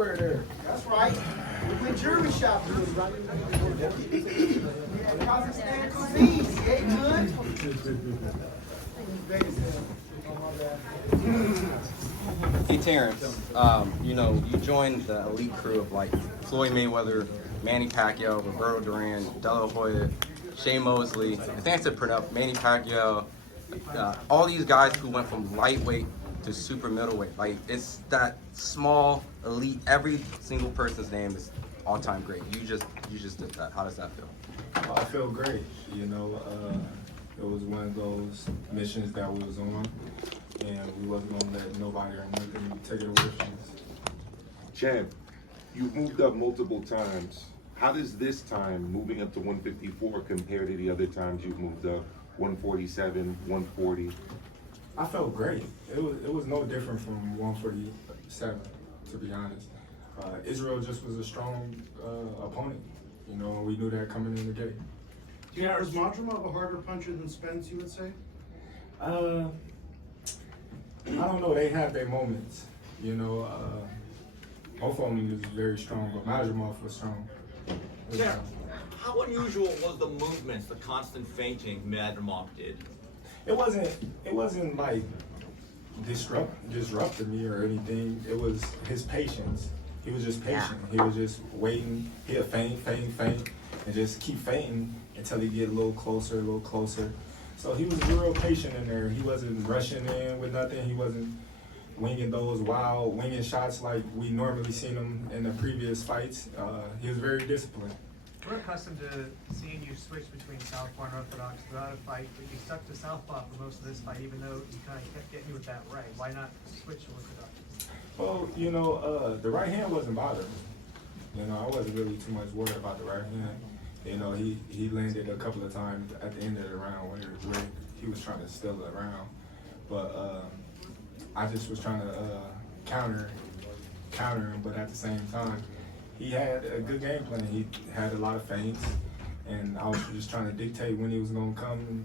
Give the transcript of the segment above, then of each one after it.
underwear there. That's right. We went jewelry shopping. Kazakhstan cuisine. They good. Hey Terrence, you know, you joined the elite crew of like Floyd Mayweather, Manny Pacquiao, Roberto Duran, De La Hoya, Shane Mosley, I think I said Pernell, Manny Pacquiao, all these guys who went from lightweight to super middleweight. Like, it's that small elite, every single person's name is all-time great. You just did that. How does that feel? Oh, I feel great. You know, it was one of those missions that we was on, and we wasn't gonna let nobody or nothing take it away from us. Chad, you've moved up multiple times. How does this time, moving up to 154, compare to the other times you've moved up? 147, 140? I felt great. It was no different from 147, to be honest. Israel just was a strong opponent. You know, we knew that coming in the gate. Yeah, is Madrimov a harder puncher than Spence, you would say? I don't know. They have their moments. You know, both of them is very strong, but Madrimov was strong. Yeah. How unusual was the movements, the constant feinting Madrimov did? It wasn't like disrupting me or anything. It was his patience. He was just patient. He was just waiting. He'll feint, and just keep feinting until he get a little closer. So he was real patient in there. He wasn't rushing in with nothing. He wasn't winging those wild winging shots like we normally seen him in the previous fights. He was very disciplined. We're accustomed to seeing you switch between Southpaw and Orthodox throughout a fight, but you stuck to Southpaw for most of this fight, even though you kind of kept getting you with that right. Why not switch to Orthodox? Well, you know, the right hand wasn't bothering me. You know, I wasn't really too much worried about the right hand. You know, he landed a couple of times at the end of the round where he was trying to steal the round. But I just was trying to counter him, but at the same time, he had a good game plan. He had a lot of feints, and I was just trying to dictate when he was going to come, and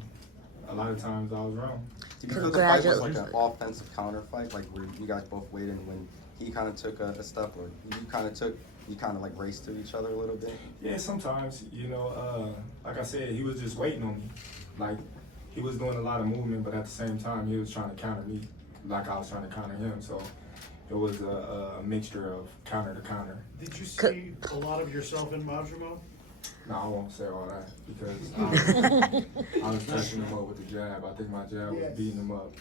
a lot of times I was wrong. Do you feel the fight was like an offensive counter fight, like where you guys both waited and when he kind of took a step, or you kind of like raced through each other a little bit? Yeah, sometimes, you know, like I said, he was just waiting on me. Like, he was doing a lot of movement, but at the same time, he was trying to counter me like I was trying to counter him. So it was a mixture of counter to counter. Did you see a lot of yourself in Madrimov? No, I won't say all that because I was touching him up with the jab. I think my jab was beating him up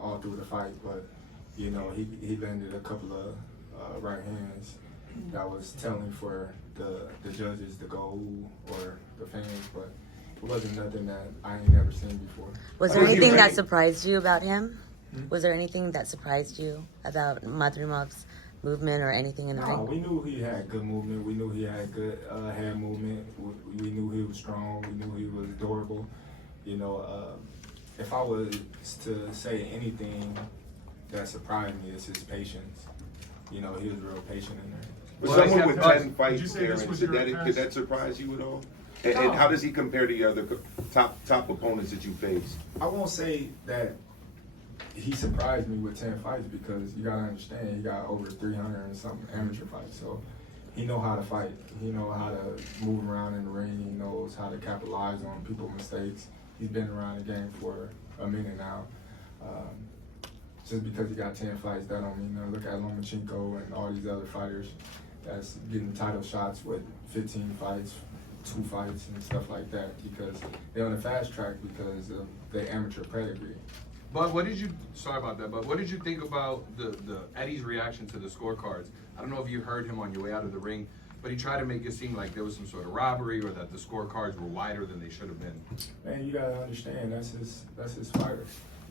all through the fight, but you know, he landed a couple of right hands that was telling for the judges to go or the fans, but it wasn't nothing that I ain't never seen before. Was there anything that surprised you about him? Was there anything that surprised you about Madrimov's movement or anything in the ring? No, we knew he had good movement. We knew he had good hand movement. We knew he was strong. We knew he was durable. You know, if I was to say anything that surprised me, it's his patience. You know, he was real patient in there. But someone with 10 fights, Terrence, could that surprise you at all? And how does he compare to your other top opponents that you faced? I won't say that he surprised me with 10 fights because you gotta understand he got over 300 and something amateur fights, so he know how to fight. He know how to move around in the ring. He knows how to capitalize on people's mistakes. He's been around the game for a minute now. Just because he got 10 fights, that don't mean nothing. Look at Lomachenko and all these other fighters that's getting title shots with 15 fights, 2 fights and stuff like that because they're on the fast track because of their amateur pedigree. But what did you, sorry about that, but what did you think about the Eddie's reaction to the scorecards? I don't know if you heard him on your way out of the ring, but he tried to make it seem like there was some sort of robbery or that the scorecards were wider than they should have been. Man, you gotta understand, that's his fighter.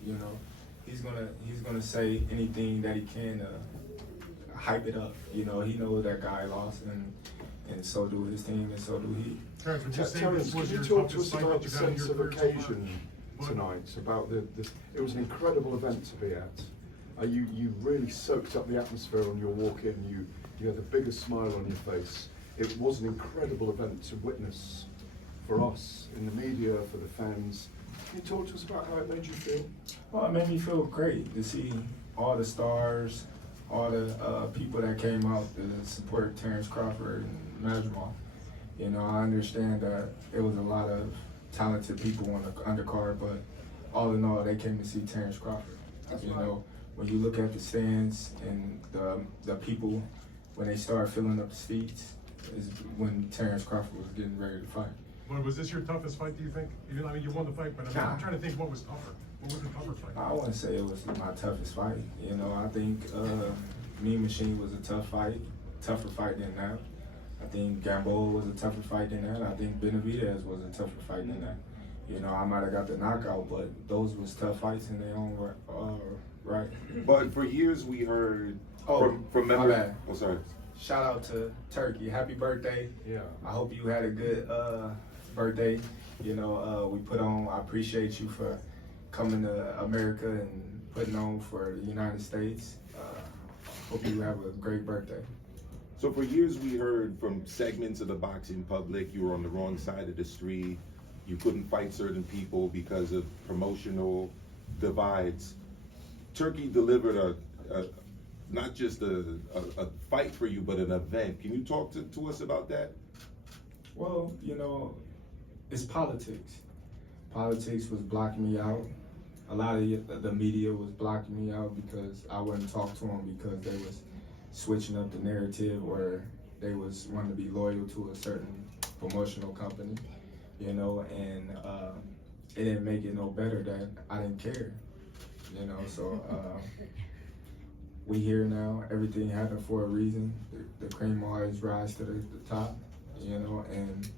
You know, he's gonna say anything that he can to hype it up. You know, he knows that guy lost, and so do his team, and so do he. Terrence, would you say Terrence, this was could you your talk to us toughest fight about that the you got in sense your of career so far? occasion tonight? About it was an incredible event to be at. You really soaked up the atmosphere on your walk in. You had the biggest smile on your face. It was an incredible event to witness for us in the media, for the fans. Can you talk to us about how it made you feel? Well, it made me feel great to see all the stars, all the people that came out to support Terence Crawford and Madrimov. You know, I understand that it was a lot of talented people on the undercard, but all in all, they came to see Terence Crawford. You know, when you look at the stands and the people, when they start filling up the seats, is when Terence Crawford was getting ready to fight. Well, was this your toughest fight, do you think? I mean, you won the fight, but I'm trying to think what was tougher. What was the tougher fight? I wouldn't say it was my toughest fight. You know, I think Mean Machine was a tough fight, tougher fight than that. I think Gamboa was a tougher fight than that. I think Benavidez was a tougher fight than that. You know, I might have got the knockout, but those was tough fights in their own right. But for years we heard from my members. bad. Oh, sorry. Shout out to Turkey. Happy birthday. Yeah. I hope you had a good birthday. You know, I appreciate you for coming to America and putting on for the United States. Hope you have a great birthday. So for years we heard from segments of the boxing public, you were on the wrong side of the street, you couldn't fight certain people because of promotional divides. Turkey delivered not just a fight for you, but an event. Can you talk to us about that? Well, you know, it's politics. Politics was blocking me out. A lot of the media was blocking me out because I wouldn't talk to them because they was switching up the narrative, or they was wanting to be loyal to a certain promotional company, you know, and it didn't make it no better that I didn't care, you know. So we here now. Everything happened for a reason. The cream always rise to the top, you know. And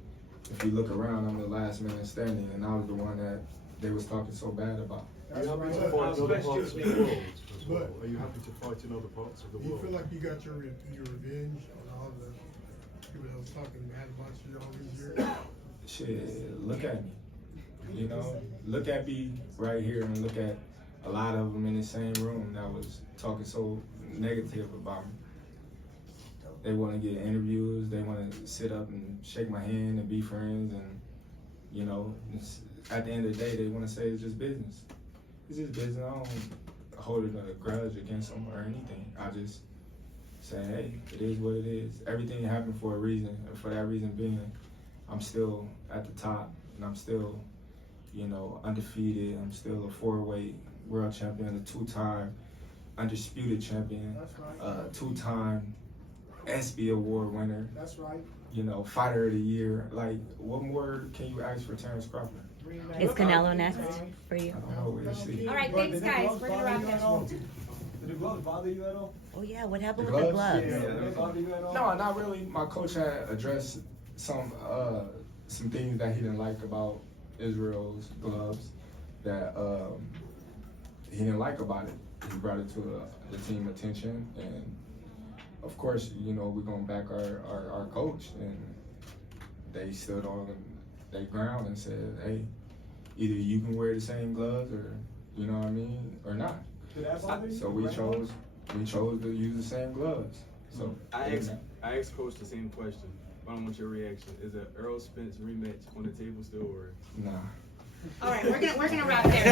if you look around, I'm the last man standing, and I was the one that they was talking so bad about. Are you happy to fight in other parts of the world as well? Are you happy to fight in other parts of the Do you world? feel like you got your revenge on all the people that was talking mad about you all these years? Shit, look at me. You know, look at me right here and look at a lot of them in the same room that was talking so negative about me. They want to get interviews, they want to sit up and shake my hand and be friends, and, you know, at the end of the day, they want to say it's just business. It's just business. I don't hold it a grudge against them or anything. I just say, hey, it is what it is. Everything happened for a reason, and for that reason being, I'm still at the top, and I'm still, you know, undefeated. I'm still a 4-weight world champion, a 2-time undisputed champion, two-time ESPY award winner. That's right. You know, fighter of the year. Like, what more can you ask for Terence Crawford? Is Canelo next for you? I don't know. We'll see. All right, thanks, guys. We're gonna wrap this. Did the gloves bother you at all? Oh yeah, what happened The with the gloves? gloves? Did they bother you at all? No, not really. My coach had addressed some things that he didn't like about Israel's gloves that he didn't like about it. He brought it to the team attention, and of course, you know, we're gonna back our coach, and they stood on their ground and said, hey, either you can wear the same gloves, or, you know what I mean, or not. So we chose to use the same gloves. So I asked Coach the same question. I don't want your reaction. Is an Earl Spence rematch on the table still, or? Nah. All right, we're gonna wrap there.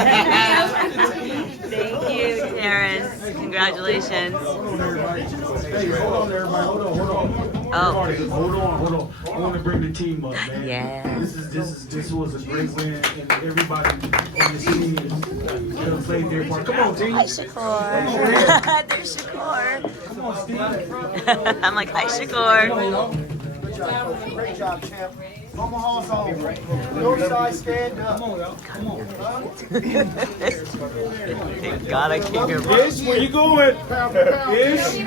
Thank you, Terence. Congratulations. Hold on, everybody. Hey, hold on, everybody. Hold on. Oh. Hold on. I want to bring the team up, man. Yeah. This was a great win, and everybody on the team has played their part. Come on, team. Hi, Shakur. There's Shakur. Come on, Steve. I'm like, hi, Shakur. Great job, champ. Omaha's on. No side, stand up. Come on, y'all. Come on. Thank God I came here. Ish, where you going? Ish.